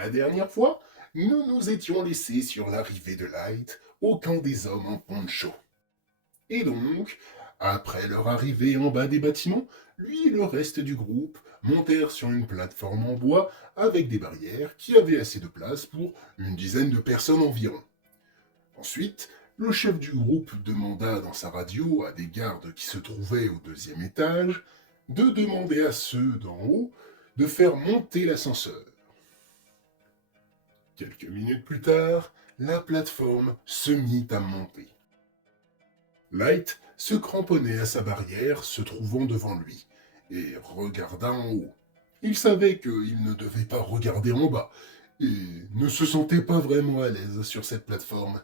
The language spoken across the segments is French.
La dernière fois, nous nous étions laissés sur l'arrivée de Light au camp des hommes en poncho. Et donc, après leur arrivée en bas des bâtiments, lui et le reste du groupe montèrent sur une plateforme en bois avec des barrières qui avaient assez de place pour une dizaine de personnes environ. Ensuite, le chef du groupe demanda dans sa radio à des gardes qui se trouvaient au deuxième étage de demander à ceux d'en haut de faire monter l'ascenseur. Quelques minutes plus tard, la plateforme se mit à monter. Light se cramponnait à sa barrière se trouvant devant lui et regarda en haut. Il savait qu'il ne devait pas regarder en bas et ne se sentait pas vraiment à l'aise sur cette plateforme.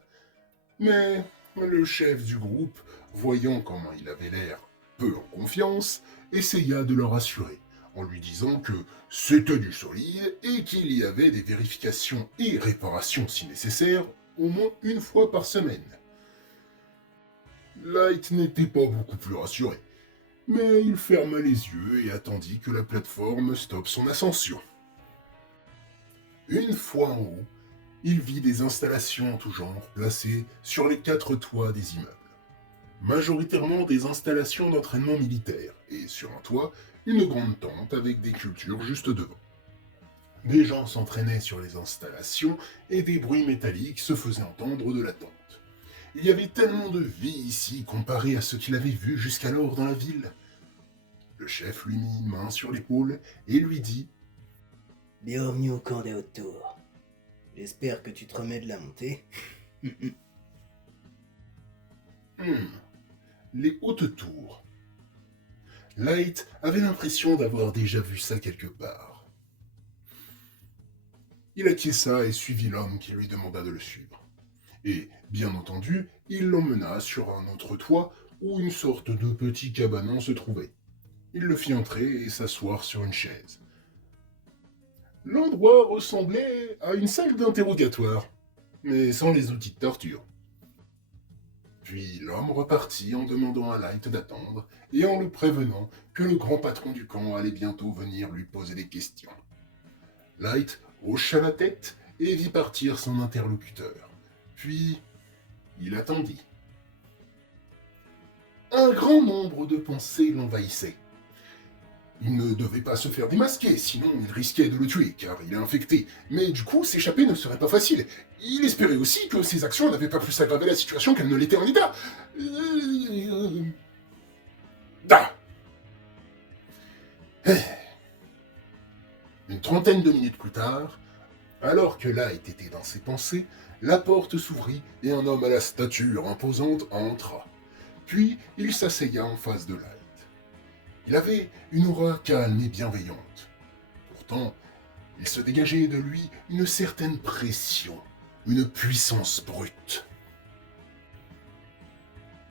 Mais le chef du groupe, voyant comment il avait l'air peu en confiance, essaya de le rassurer en lui disant que c'était du solide et qu'il y avait des vérifications et réparations si nécessaire au moins une fois par semaine. Light n'était pas beaucoup plus rassuré, mais il ferma les yeux et attendit que la plateforme stoppe son ascension. Une fois en haut, il vit des installations en tout genre placées sur les quatre toits des immeubles. Majoritairement des installations d'entraînement militaire, et sur un toit, une grande tente avec des cultures juste devant. Des gens s'entraînaient sur les installations et des bruits métalliques se faisaient entendre de la tente. Il y avait tellement de vie ici comparé à ce qu'il avait vu jusqu'alors dans la ville. Le chef lui mit une main sur l'épaule et lui dit Bienvenue au camp des hautes tours. J'espère que tu te remets de la montée. Hmm, les hautes tours. Light avait l'impression d'avoir déjà vu ça quelque part. Il acquiesça et suivit l'homme qui lui demanda de le suivre. Et, bien entendu, il l'emmena sur un autre toit où une sorte de petit cabanon se trouvait. Il le fit entrer et s'asseoir sur une chaise. L'endroit ressemblait à une salle d'interrogatoire, mais sans les outils de torture. Puis l'homme repartit en demandant à Light d'attendre et en le prévenant que le grand patron du camp allait bientôt venir lui poser des questions. Light hocha la tête et vit partir son interlocuteur. Puis il attendit. Un grand nombre de pensées l'envahissaient. Il ne devait pas se faire démasquer, sinon il risquait de le tuer, car il est infecté. Mais du coup, s'échapper ne serait pas facile. Il espérait aussi que ses actions n'avaient pas plus aggravé la situation qu'elle ne l'était en état. Ah. Une trentaine de minutes plus tard, alors que Light était dans ses pensées, la porte s'ouvrit et un homme à la stature imposante entra. Puis il s'asseya en face de Light. Il avait une aura calme et bienveillante. Pourtant, il se dégageait de lui une certaine pression, une puissance brute.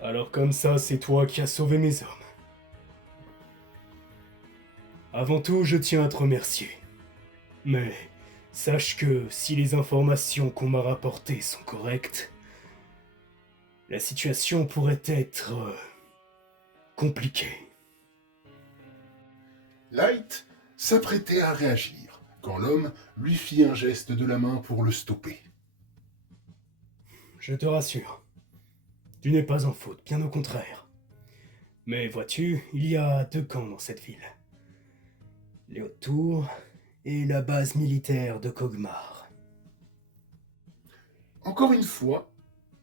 Alors comme ça, c'est toi qui as sauvé mes hommes. Avant tout, je tiens à te remercier. Mais sache que si les informations qu'on m'a rapportées sont correctes, la situation pourrait être compliquée. Light s'apprêtait à réagir quand l'homme lui fit un geste de la main pour le stopper. Je te rassure, tu n'es pas en faute, bien au contraire. Mais vois-tu, il y a deux camps dans cette ville. Les hautes tours et la base militaire de Kog'Maw. Encore une fois,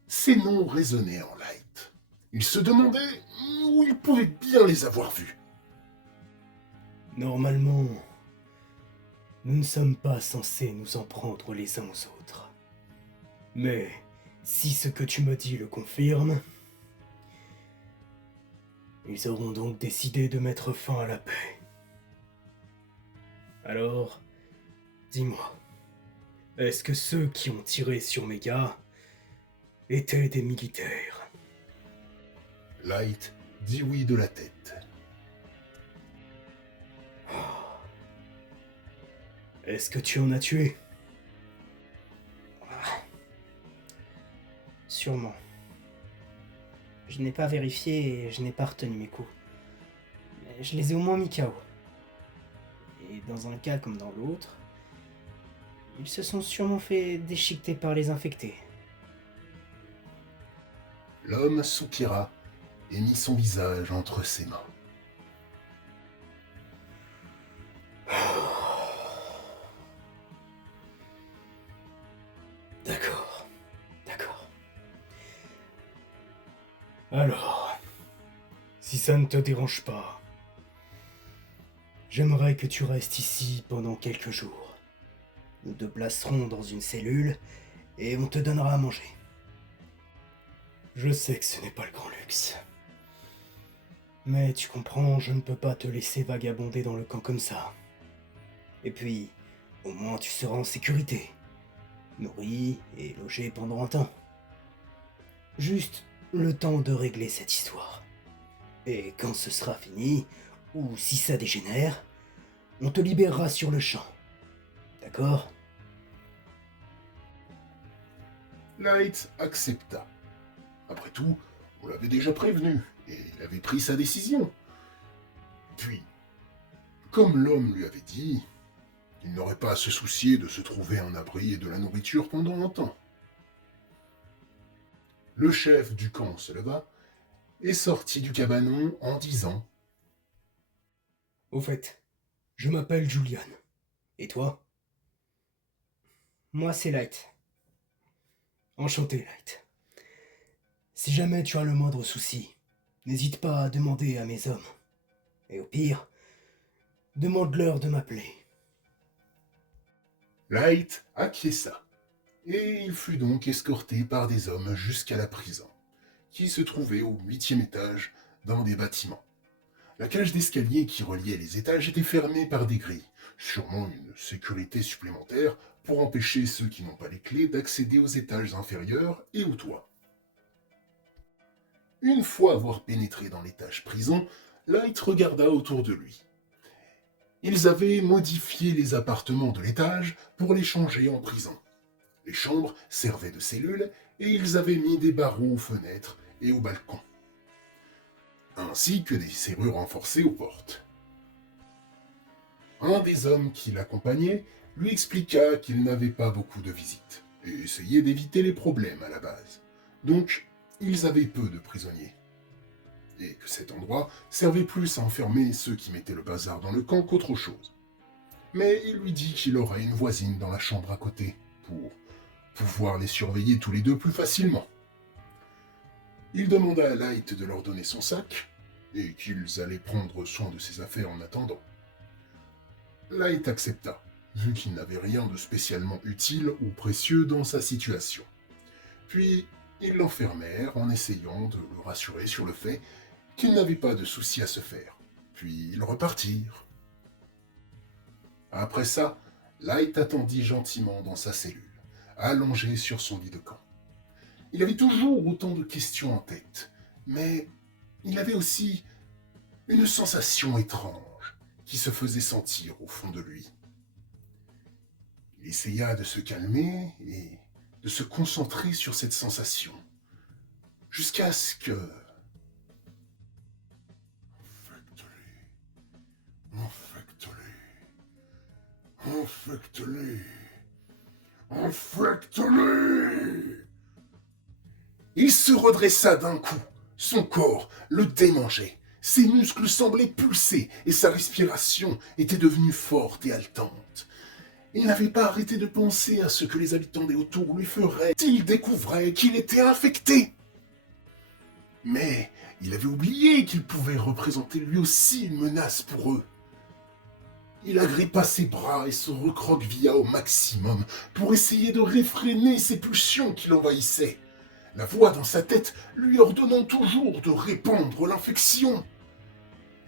ces noms résonnaient en Light. Il se demandait où il pouvait bien les avoir vus. Normalement, nous ne sommes pas censés nous en prendre les uns aux autres. Mais si ce que tu me dis le confirme, ils auront donc décidé de mettre fin à la paix. Alors, dis-moi, est-ce que ceux qui ont tiré sur mes gars étaient des militaires? Light dit oui de la tête. Est-ce que tu en as tué? Sûrement. Je n'ai pas vérifié et je n'ai pas retenu mes coups. Mais je les ai au moins mis KO. Et dans un cas comme dans l'autre, Ils se sont sûrement fait déchiqueter par les infectés. L'homme soupira et mit son visage entre ses mains. D'accord. D'accord. Alors, si ça ne te dérange pas, j'aimerais que tu restes ici pendant quelques jours. Nous te placerons dans une cellule et on te donnera à manger. Je sais que ce n'est pas le grand luxe. Mais tu comprends, je ne peux pas te laisser vagabonder dans le camp comme ça. Et puis, au moins tu seras en sécurité. Nourri et logé pendant un temps. Juste le temps de régler cette histoire. Et quand ce sera fini, ou si ça dégénère, on te libérera sur le champ. D'accord ? Light accepta. Après tout, on l'avait déjà prévenu, et il avait pris sa décision. Puis, comme l'homme lui avait dit, il n'aurait pas à se soucier de se trouver un abri et de la nourriture pendant longtemps. Le chef du camp se leva et sortit du cabanon en disant « Au fait, je m'appelle Julian. Et toi ? Moi c'est Light. Enchanté, Light. Si jamais tu as le moindre souci, n'hésite pas à demander à mes hommes. Et au pire, demande-leur de m'appeler. » Light acquiesça, et il fut donc escorté par des hommes jusqu'à la prison, qui se trouvait au 8e étage d'un des bâtiments. La cage d'escalier qui reliait les étages était fermée par des grilles, sûrement une sécurité supplémentaire pour empêcher ceux qui n'ont pas les clés d'accéder aux étages inférieurs et au toit. Une fois avoir pénétré dans l'étage prison, Light regarda autour de lui. Ils avaient modifié les appartements de l'étage pour les changer en prison. Les chambres servaient de cellules et ils avaient mis des barreaux aux fenêtres et aux balcons, ainsi que des serrures renforcées aux portes. Un des hommes qui l'accompagnait lui expliqua qu'il n'avait pas beaucoup de visites et essayait d'éviter les problèmes à la base. Donc, ils avaient peu de prisonniers. Et que cet endroit servait plus à enfermer ceux qui mettaient le bazar dans le camp qu'autre chose. Mais il lui dit qu'il aurait une voisine dans la chambre à côté, pour pouvoir les surveiller tous les deux plus facilement. Il demanda à Light de leur donner son sac, et qu'ils allaient prendre soin de ses affaires en attendant. Light accepta, vu qu'il n'avait rien de spécialement utile ou précieux dans sa situation. Puis, ils l'enfermèrent en essayant de le rassurer sur le fait qu'ils n'avaient pas de soucis à se faire. Puis ils repartirent. Après ça, Light attendit gentiment dans sa cellule, allongé sur son lit de camp. Il avait toujours autant de questions en tête, mais il avait aussi une sensation étrange qui se faisait sentir au fond de lui. Il essaya de se calmer et de se concentrer sur cette sensation, jusqu'à ce que... Infecte-les. Il se redressa d'un coup. Son corps le démangeait. Ses muscles semblaient pulser et sa respiration était devenue forte et haletante. Il n'avait pas arrêté de penser à ce que les habitants des autours lui feraient s'ils découvraient qu'il était infecté. Mais il avait oublié qu'il pouvait représenter lui aussi une menace pour eux. Il agrippa ses bras et se recroquevilla au maximum pour essayer de réfréner ses pulsions qui l'envahissaient, la voix dans sa tête lui ordonnant toujours de répandre l'infection.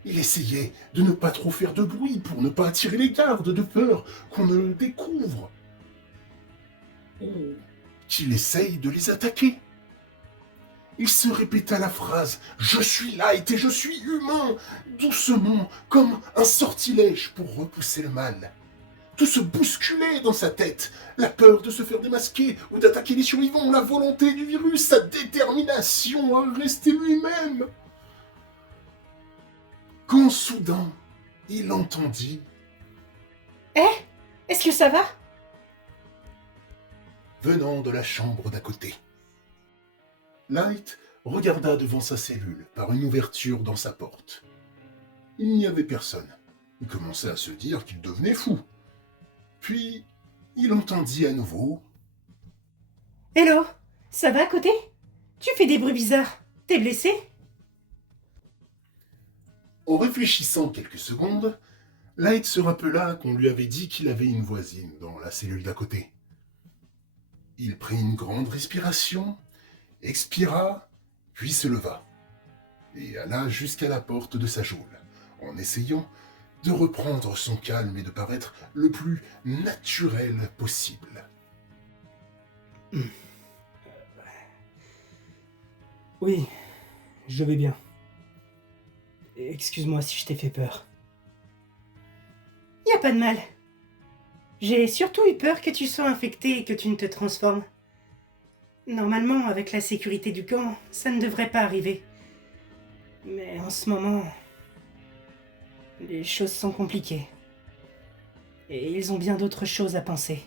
Il essayait de ne pas trop faire de bruit pour ne pas attirer les gardes de peur qu'on ne le découvre ou qu'il essaye de les attaquer. Il se répéta la phrase « Je suis Light et je suis humain » doucement, comme un sortilège pour repousser le mal. Tout se bousculait dans sa tête. La peur de se faire démasquer ou d'attaquer les survivants, la volonté du virus, sa détermination à rester lui-même. Quand soudain, il entendit « Est-ce que ça va ?» venant de la chambre d'à côté. Light regarda devant sa cellule par une ouverture dans sa porte. Il n'y avait personne. Il commençait à se dire qu'il devenait fou. Puis, il entendit à nouveau « Hello, ça va à côté? Tu fais des bruits bizarres. T'es blessé ?» En réfléchissant quelques secondes, Light se rappela qu'on lui avait dit qu'il avait une voisine dans la cellule d'à côté. Il prit une grande respiration, expira, puis se leva, et alla jusqu'à la porte de sa geôle, en essayant de reprendre son calme et de paraître le plus naturel possible. Oui, je vais bien. Excuse-moi si je t'ai fait peur. Y a pas de mal. J'ai surtout eu peur que tu sois infecté et que tu ne te transformes. Normalement, avec la sécurité du camp, ça ne devrait pas arriver. Mais en ce moment, les choses sont compliquées. Et ils ont bien d'autres choses à penser.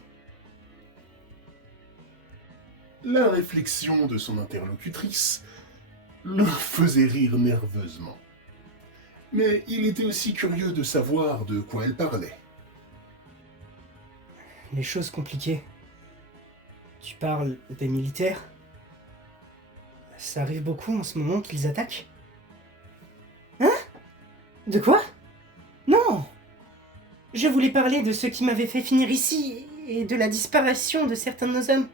La réflexion de son interlocutrice le faisait rire nerveusement. Mais il était aussi curieux de savoir de quoi elle parlait. Les choses compliquées. Tu parles des militaires? Ça arrive beaucoup en ce moment qu'ils attaquent? Hein? De quoi? Non! Je voulais parler de ce qui m'avait fait finir ici et de la disparition de certains de nos hommes.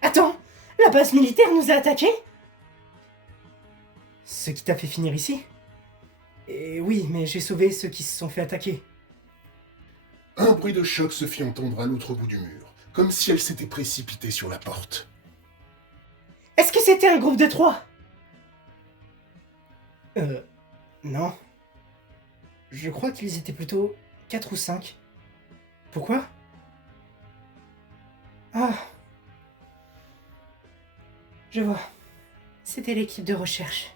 Attends! La base militaire nous a attaqués? Ce qui t'a fait finir ici? Et oui, mais j'ai sauvé ceux qui se sont fait attaquer. Un bruit de choc se fit entendre à l'autre bout du mur, comme si elle s'était précipitée sur la porte. Est-ce que c'était un groupe de 3? Non. Je crois qu'ils étaient plutôt 4 ou 5. Pourquoi? Ah. Je vois. C'était l'équipe de recherche.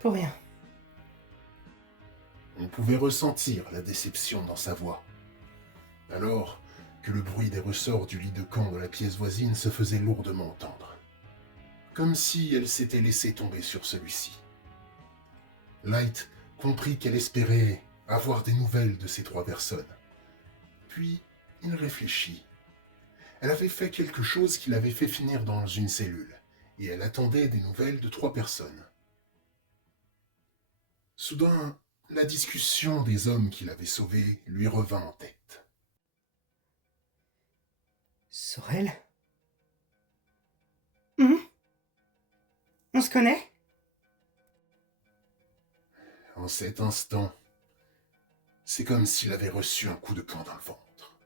Pour rien. On pouvait ressentir la déception dans sa voix. Alors que le bruit des ressorts du lit de camp de la pièce voisine se faisait lourdement entendre. Comme si elle s'était laissée tomber sur celui-ci. Light comprit qu'elle espérait avoir des nouvelles de ces 3 personnes. Puis, il réfléchit. Elle avait fait quelque chose qui l'avait fait finir dans une cellule, et elle attendait des nouvelles de 3 personnes. Soudain, la discussion des hommes qui l'avaient sauvé lui revint en tête. Sorel? On se connaît? En cet instant, c'est comme s'il avait reçu un coup de poing dans le ventre.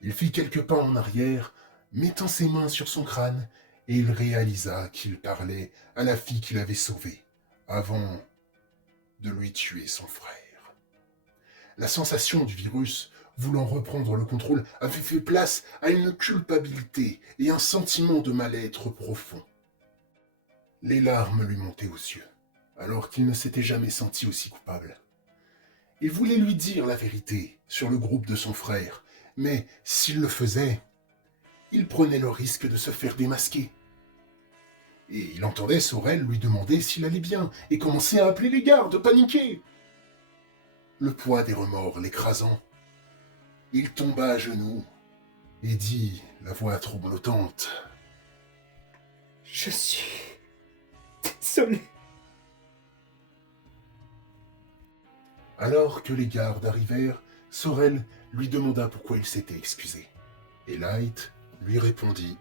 Il fit quelques pas en arrière, mettant ses mains sur son crâne, et il réalisa qu'il parlait à la fille qu'il avait sauvée, avant de lui tuer son frère. La sensation du virus, voulant reprendre le contrôle, avait fait place à une culpabilité et un sentiment de mal-être profond. Les larmes lui montaient aux yeux, alors qu'il ne s'était jamais senti aussi coupable. Il voulait lui dire la vérité sur le groupe de son frère, mais s'il le faisait, il prenait le risque de se faire démasquer. Et il entendait Sorel lui demander s'il allait bien et commençait à appeler les gardes, paniqué. Le poids des remords l'écrasant, il tomba à genoux et dit, la voix tremblotante: « Je suis désolé. » Alors que les gardes arrivèrent, Sorel lui demanda pourquoi il s'était excusé. Et Light lui répondit: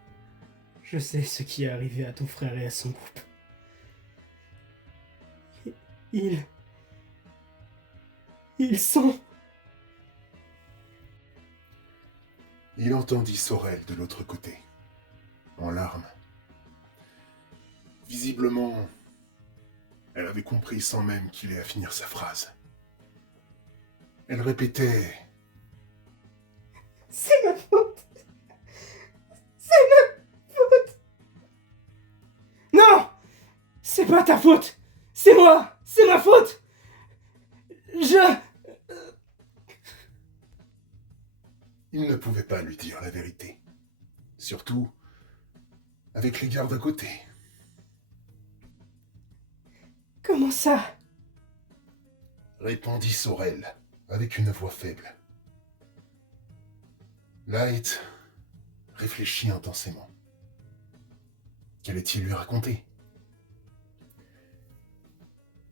« Je sais ce qui est arrivé à ton frère et à son groupe. Ils sont... » Il entendit Sorel de l'autre côté, en larmes. Visiblement, elle avait compris sans même qu'il ait à finir sa phrase. Elle répétait: « C'est ma faute. C'est ma faute. » « Non! C'est pas ta faute. C'est moi. C'est ma faute. il ne pouvait pas lui dire la vérité. Surtout avec les gardes à côté. Comment ça? Répondit Sorel avec une voix faible. Light réfléchit intensément. Qu'allait-il lui raconter?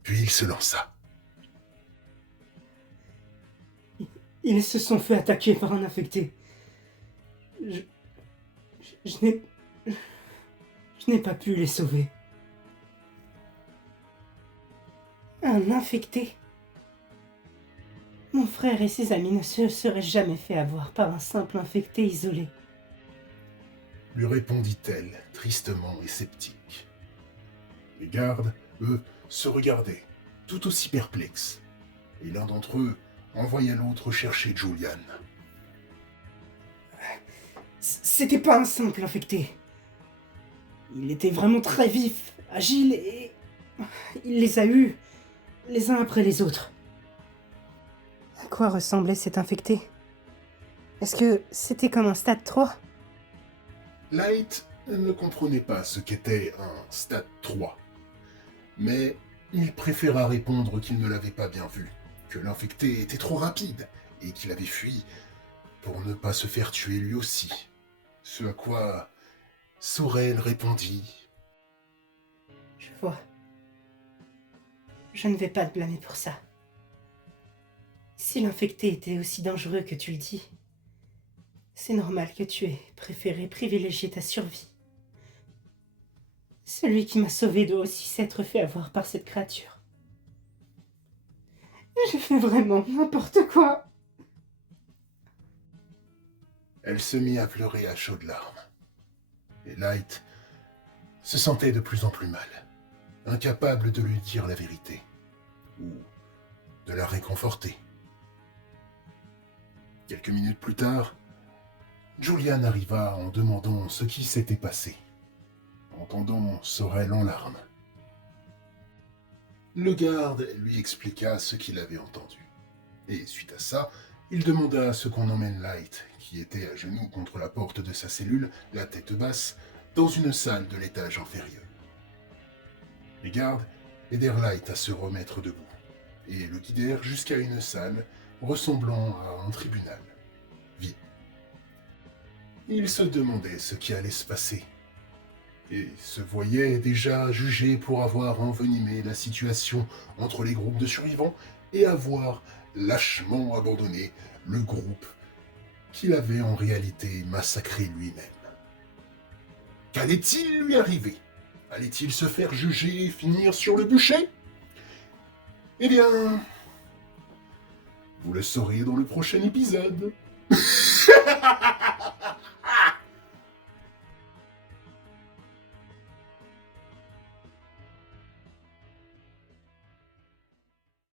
Puis il se lança. Ils se sont fait attaquer par un infecté. Je n'ai pas pu les sauver. Un infecté? Mon frère et ses amis ne se seraient jamais fait avoir par un simple infecté isolé. Lui répondit-elle, tristement et sceptique. Les gardes, eux, se regardaient, tout aussi perplexes, et l'un d'entre eux envoya l'autre chercher Julian. C'était pas un simple infecté. Il était vraiment très vif, agile et... il les a eus, les uns après les autres. À quoi ressemblait cet infecté? Est-ce que c'était comme un stade 3? Light ne comprenait pas ce qu'était un stade 3, mais il préféra répondre qu'il ne l'avait pas bien vu, que l'infecté était trop rapide et qu'il avait fui pour ne pas se faire tuer lui aussi. Ce à quoi Sorel répondit. Je vois. Je ne vais pas te blâmer pour ça. Si l'infecté était aussi dangereux que tu le dis, c'est normal que tu aies préféré privilégier ta survie. Celui qui m'a sauvé doit aussi s'être fait avoir par cette créature. J'ai fait vraiment n'importe quoi. Elle se mit à pleurer à chaudes larmes. Et Light se sentait de plus en plus mal, incapable de lui dire la vérité, ou de la réconforter. Quelques minutes plus tard, Julian arriva en demandant ce qui s'était passé, entendant Sorel en larmes. Le garde lui expliqua ce qu'il avait entendu, et suite à ça, il demanda à ce qu'on emmène Light, qui était à genoux contre la porte de sa cellule, la tête basse, dans une salle de l'étage inférieur. Les gardes aidèrent Light à se remettre debout, et le guidèrent jusqu'à une salle ressemblant à un tribunal, vide. Il se demandait ce qui allait se passer, et se voyait déjà jugé pour avoir envenimé la situation entre les groupes de survivants et avoir lâchement abandonné le groupe qu'il avait en réalité massacré lui-même. Qu'allait-il lui arriver? Allait-il se faire juger et finir sur le bûcher? Eh bien, vous le saurez dans le prochain épisode.